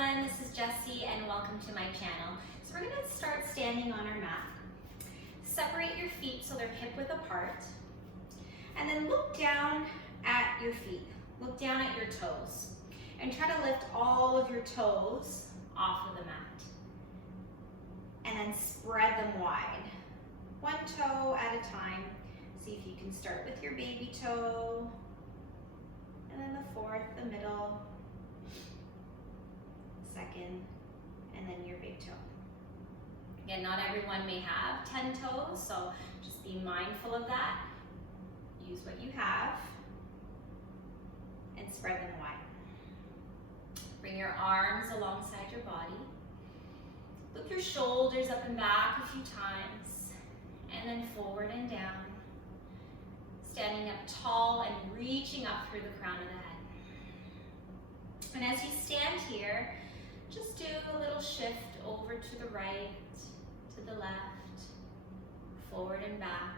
everyone, this is Jessie and welcome to my channel. So we're going to start standing on our mat. Separate your feet so they're hip width apart. And then look down at your feet. Look down at your toes. And try to lift all of your toes off of the mat. And then spread them wide. One toe at a time. See if you can start with your baby toe. And then the fourth, the middle. Second, and then your big toe. Again, not everyone may have 10 toes, so just be mindful of that. Use what you have and spread them wide. Bring your arms alongside your body. Look your shoulders up and back a few times, and then forward and down. Standing up tall and reaching up through the crown of the head. And as you stand here, just do a little shift over to the right, to the left, forward and back,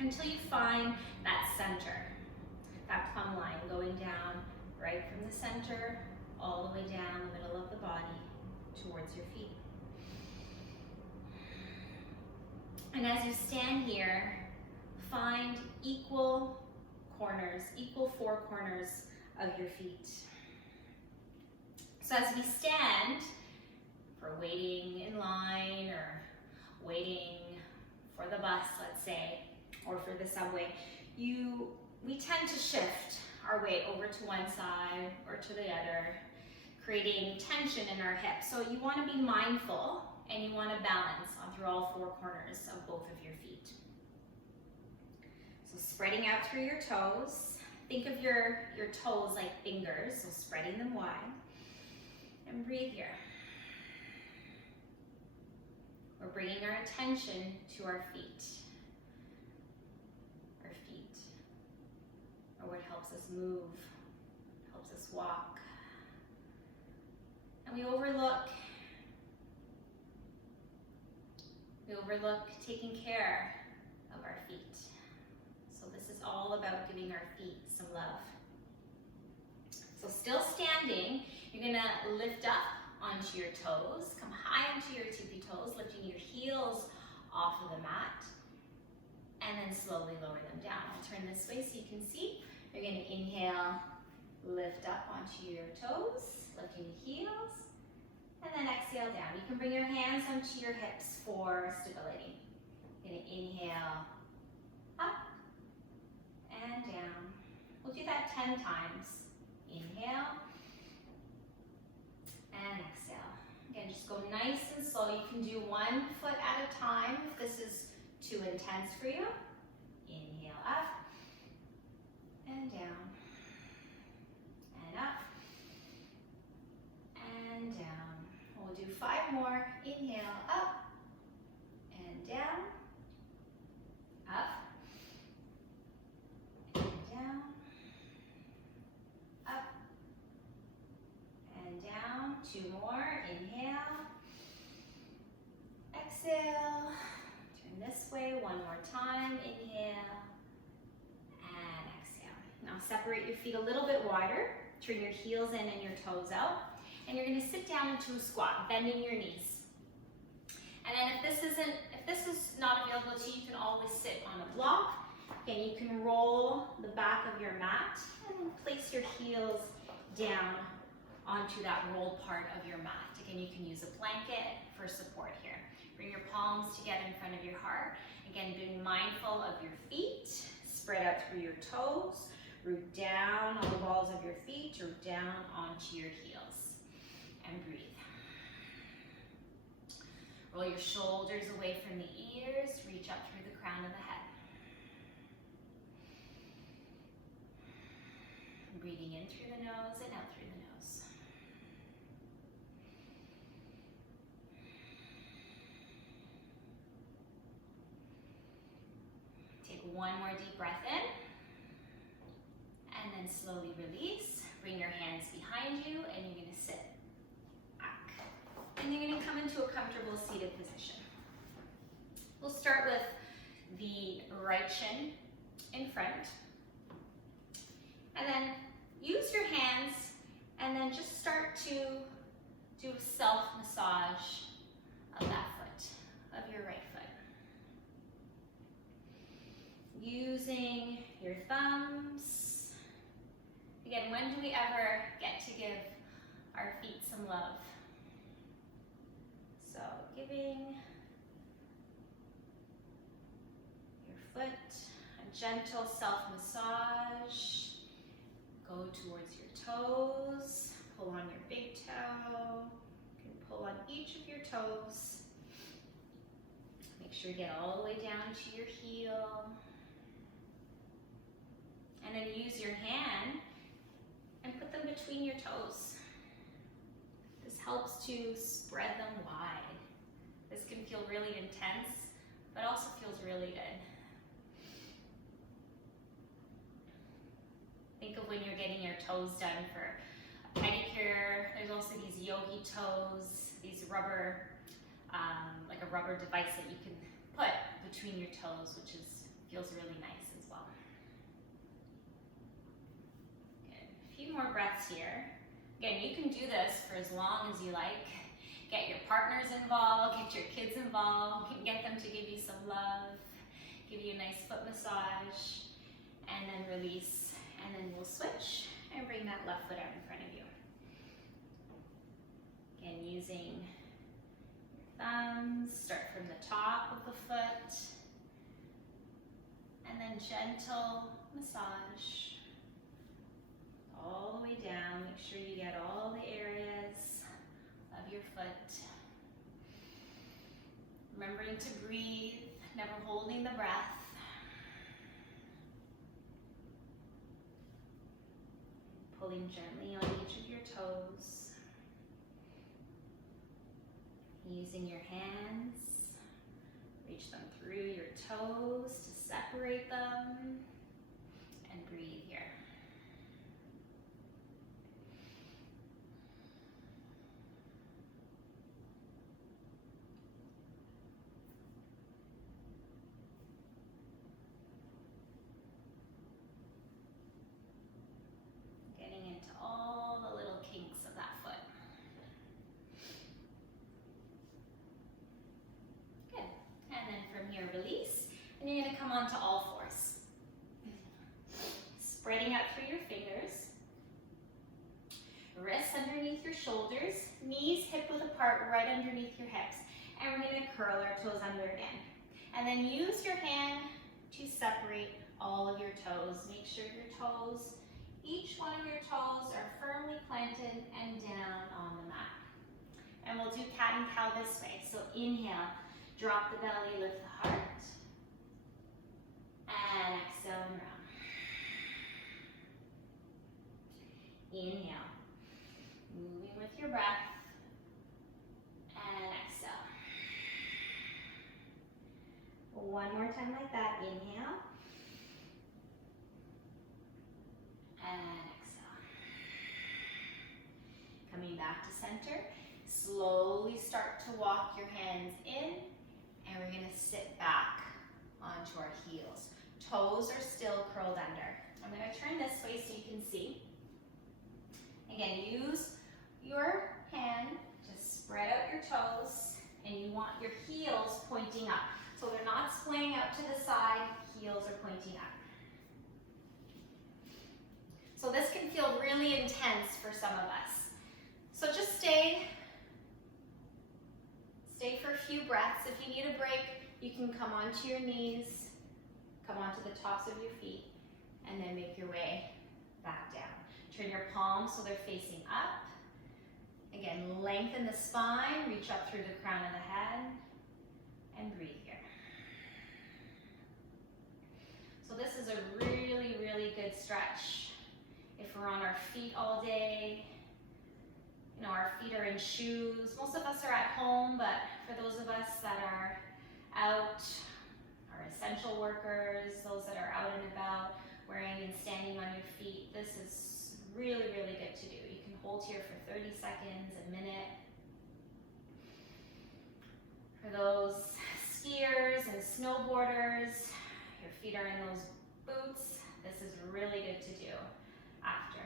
until you find that center, that plumb line going down right from the center, all the way down the middle of the body towards your feet. And as you stand here, find equal corners, equal four corners of your feet. So as we stand for waiting in line or waiting for the bus, let's say, or for the subway, we tend to shift our weight over to one side or to the other, creating tension in our hips. So you want to be mindful and you want to balance through all four corners of both of your feet. So spreading out through your toes. Think of your toes like fingers, so spreading them wide. And breathe here. We're bringing our attention to our feet. Our feet are what helps us move, helps us walk. And we overlook taking care of our feet. So this is all about giving our feet some love. So still standing, you're gonna lift up onto your toes, come high onto your tippy toes, lifting your heels off of the mat, and then slowly lower them down. I'll turn this way so you can see. You're gonna inhale, lift up onto your toes, lifting the heels, and then exhale down. You can bring your hands onto your hips for stability. You're gonna inhale, up, and down. We'll do that 10 times. Inhale, and exhale. Again, just go nice and slow. You can do 1 foot at a time if this is too intense for you. Inhale up, and down, and up, and down. We'll do 5 more. Inhale up, and down, up, and down, up, and down. 2 more. Inhale, exhale, turn this way 1 more time. Inhale, and exhale. Now separate your feet a little bit wider. Turn your heels in and your toes out. And you're gonna sit down into a squat, bending your knees. And then if this is not available to you, you can always sit on a block. Again, you can roll the back of your mat and place your heels down onto that rolled part of your mat. Again, you can use a blanket for support here. Bring your palms together in front of your heart. Again, being mindful of your feet. Spread out through your toes. Root down on the balls of your feet, root down onto your heels. And breathe. Roll your shoulders away from the ears. Reach up through the crown of the head. Breathing in through the nose and out through the nose. Take 1 more deep breath in. And then slowly release. Bring your hands behind you and you're going to sit back. And you're going to come into a comfortable seated position. We'll start with the right shin in front. And then use your hands and And then just start to do a self-massage of that foot, of your right foot. Using your thumbs. Again, when do we ever get to give our feet some love? So giving your foot a gentle self-massage. Go towards your toes, pull on your big toe. You can pull on each of your toes. Make sure you get all the way down to your heel. And then use your hand and put them between your toes. This helps to spread them wide. This can feel really intense, but also feels really good. Think of when you're getting your toes done for a pedicure. There's also these yogi toes, these rubber, like a rubber device that you can put between your toes, which feels really nice as well. Good. A few more breaths here. Again, you can do this for as long as you like. Get your partners involved, get your kids involved, get them to give you some love, give you a nice foot massage, and then release. And then we'll switch and bring that left foot out in front of you. Again, using your thumbs, start from the top of the foot, and then gentle massage all the way down. Make sure you get all the areas of your foot. Remembering to breathe, never holding the breath. Pulling gently on each of your toes. Using your hands, reach them through your toes to separate them, and breathe here. All the little kinks of that foot. Good. And then from here, release. And you're going to come onto all fours. Spreading out through your fingers. Wrists underneath your shoulders. Knees hip-width apart right underneath your hips. And we're going to curl our toes under again. And then use your hand to separate all of your toes. Make sure your toes, each one of your toes are firmly planted and down on the mat. And we'll do cat and cow this way. So inhale, drop the belly, lift the heart. And exhale and round. Inhale, moving with your breath. And exhale. One more time like that. Inhale. And exhale. Coming back to center. Slowly start to walk your hands in, and we're going to sit back onto our heels. Toes are still curled under. I'm going to turn this way so you can see. Again, use your hand to spread out your toes, and you want your heels pointing up. So they're not splaying out to the side, heels are pointing up. So this can feel really intense for some of us. So just stay for a few breaths. If you need a break, you can come onto your knees, come onto the tops of your feet, and then make your way back down. Turn your palms so they're facing up. Again, lengthen the spine, reach up through the crown of the head, and breathe here. So this is a really, really good stretch. If we're on our feet all day, you know, our feet are in shoes. Most of us are at home, but for those of us that are out, our essential workers, those that are out and about, wearing and standing on your feet, this is really, really good to do. You can hold here for 30 seconds, a minute. For those skiers and snowboarders, your feet are in those boots, this is really good to do after.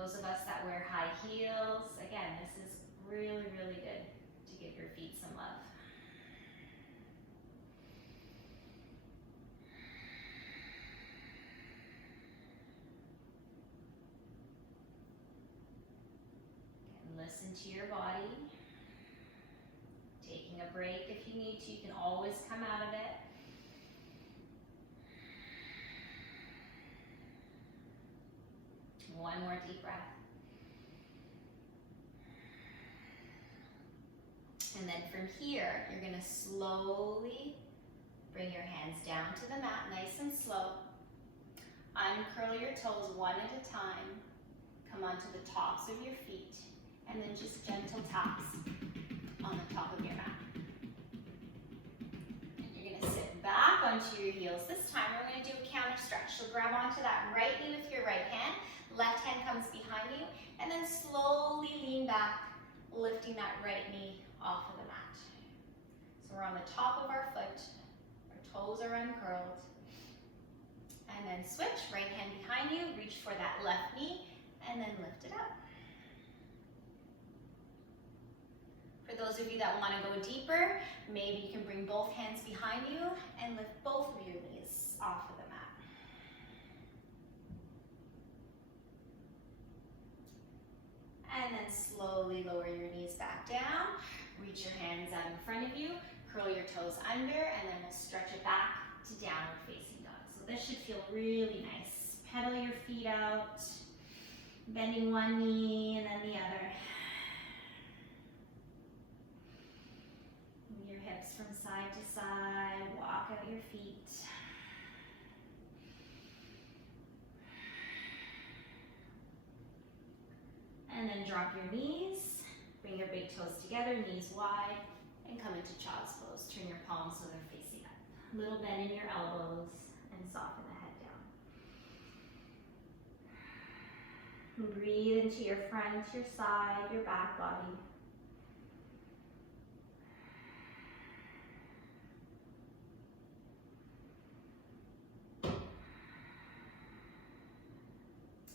those of us that wear high heels, again, this is really, really good to give your feet some love. And listen to your body. Taking a break if you need to. You can always come out of it. One more deep breath. And then from here, you're going to slowly bring your hands down to the mat, nice and slow. Uncurl your toes one at a time. Come onto the tops of your feet, and then just gentle taps on the top of your mat. And you're going to sit back onto your heels. This time, we're going to do a counter stretch. So grab onto that right knee with your right hand. Left hand comes behind you, and then slowly lean back, lifting that right knee off of the mat. So we're on the top of our foot, our toes are uncurled. And then switch, right hand behind you, reach for that left knee, and then lift it up. For those of you that want to go deeper, maybe you can bring both hands behind you and lift both of your knees off of the mat. And then slowly lower your knees back down. Reach your hands out in front of you. Curl your toes under, and then we'll stretch it back to downward facing dog. So this should feel really nice. Pedal your feet out, bending one knee and then the other. Move your hips from side to side. Walk out your feet. And then drop your knees, bring your big toes together, knees wide, and come into child's pose. Turn your palms so they're facing up. A little bend in your elbows, and soften the head down. And breathe into your front, your side, your back body.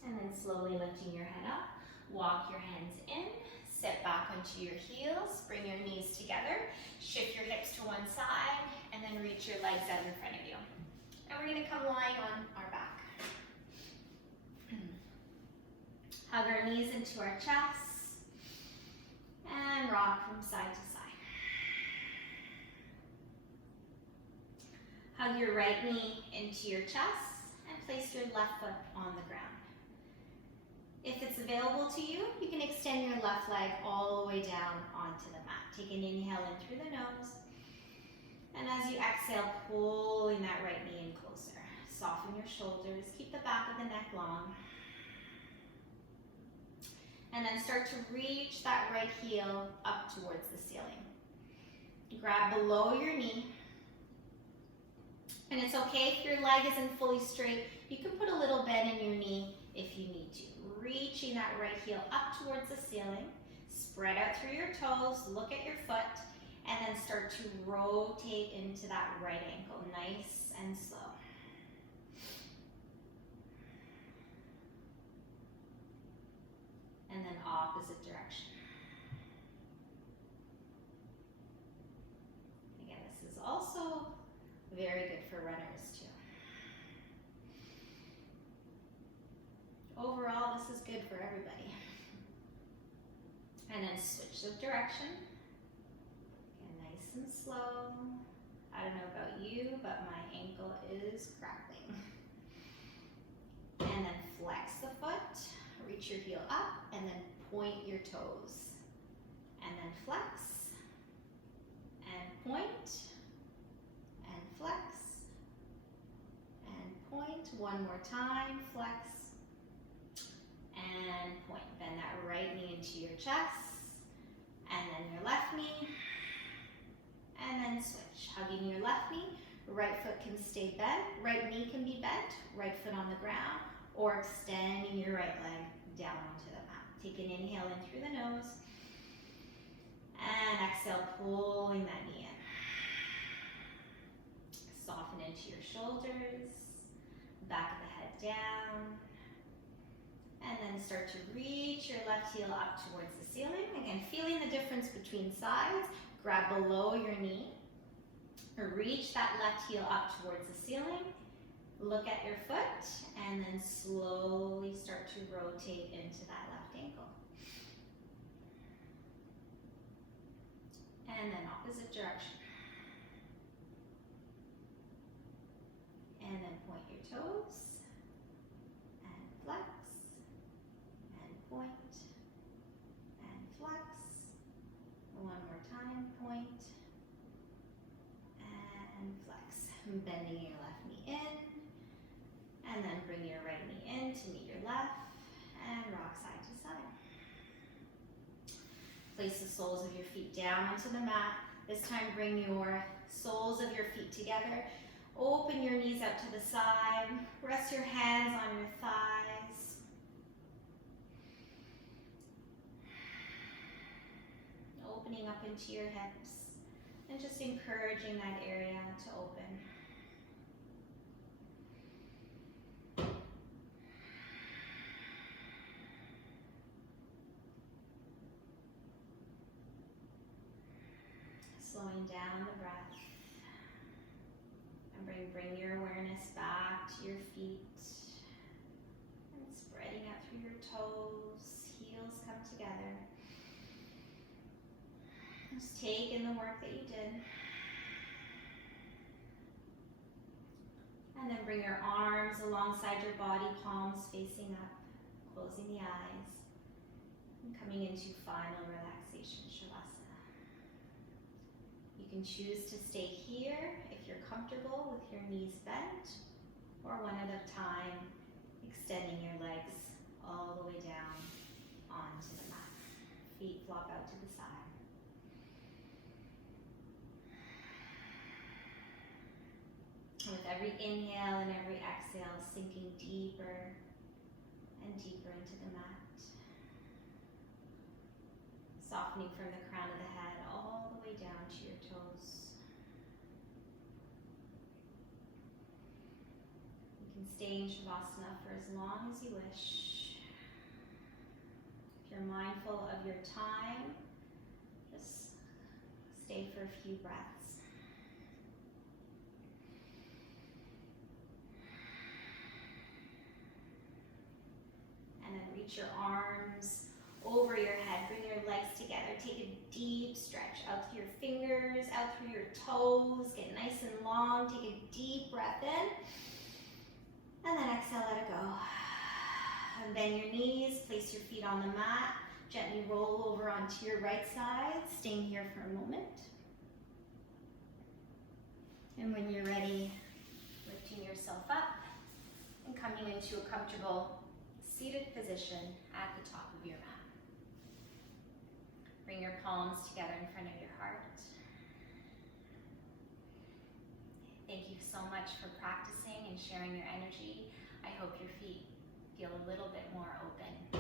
And then slowly lifting your head up. Walk your hands in, sit back onto your heels, bring your knees together, shift your hips to one side, and then reach your legs out in front of you. And we're going to come lying on our back. Hug our knees into our chests, and rock from side to side. Hug your right knee into your chest, and place your left foot on the ground. If it's available to you, you can extend your left leg all the way down onto the mat. Take an inhale in through the nose. And as you exhale, pulling that right knee in closer. Soften your shoulders. Keep the back of the neck long. And then start to reach that right heel up towards the ceiling. Grab below your knee. And it's okay if your leg isn't fully straight. You can put a little bend in your knee if you need to. Reaching that right heel up towards the ceiling. Spread out through your toes, look at your foot, and then start to rotate into that right ankle, nice and slow. And then opposite direction. Again, this is also very good for runners too. Overall, this is good for everybody. And then switch the direction. Again, nice and slow. I don't know about you, but my ankle is crackling. And then flex the foot, reach your heel up, and then point your toes. And then flex, and point, and flex, and point. One more time, flex, and point. Bend that right knee into your chest, and then your left knee, and then switch. Hugging your left knee, right foot can stay bent, right knee can be bent, right foot on the ground, or extending your right leg down onto the mat. Take an inhale in through the nose, and exhale, pulling that knee in. Soften into your shoulders, back of the head down, and then then start to reach your left heel up towards the ceiling. Again, feeling the difference between sides. Grab below your knee. Or reach that left heel up towards the ceiling. Look at your foot, and then slowly start to rotate into that left ankle. And then opposite direction. And then point your toes, and flex, and point, and flex. One more time, point, and flex. Bending your left knee in, and then bring your right knee in to meet your left, and rock side to side. Place the soles of your feet down onto the mat. This time bring your soles of your feet together. Open your knees out to the side. Rest your hands on your thighs. Opening up into your hips and just encouraging that area to open. Slowing down the breath. And bring your awareness back to your feet. And spreading out through your toes. Heels come together. Just take in the work that you did. And then bring your arms alongside your body, palms facing up, closing the eyes, and coming into final relaxation, Shavasana. You can choose to stay here if you're comfortable with your knees bent, or one at a time, extending your legs all the way down onto the mat. Feet flop out to the side. With every inhale and every exhale, sinking deeper and deeper into the mat. Softening from the crown of the head all the way down to your toes. You can stay in Shavasana for as long as you wish. If you're mindful of your time, just stay for a few breaths. Reach your arms over your head, bring your legs together, take a deep stretch out through your fingers, out through your toes, get nice and long, take a deep breath in, and then exhale, let it go. And bend your knees, place your feet on the mat, gently roll over onto your right side, staying here for a moment. And when you're ready, lifting yourself up and coming into a comfortable seated position at the top of your mat. Bring your palms together in front of your heart. Thank you so much for practicing and sharing your energy. I hope your feet feel a little bit more open.